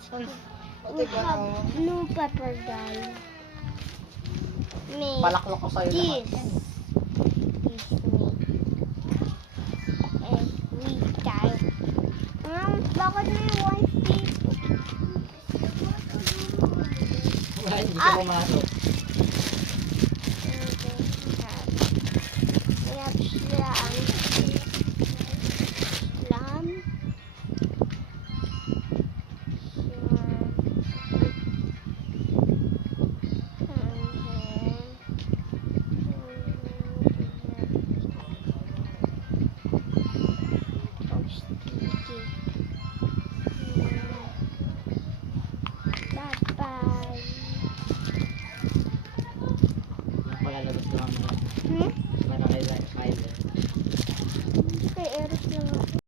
We have blue pepper, guys. Palaklok ko sa'yo lahat. This is me. And we die. Bakit may one stick? Wala, hindi ka pumasok.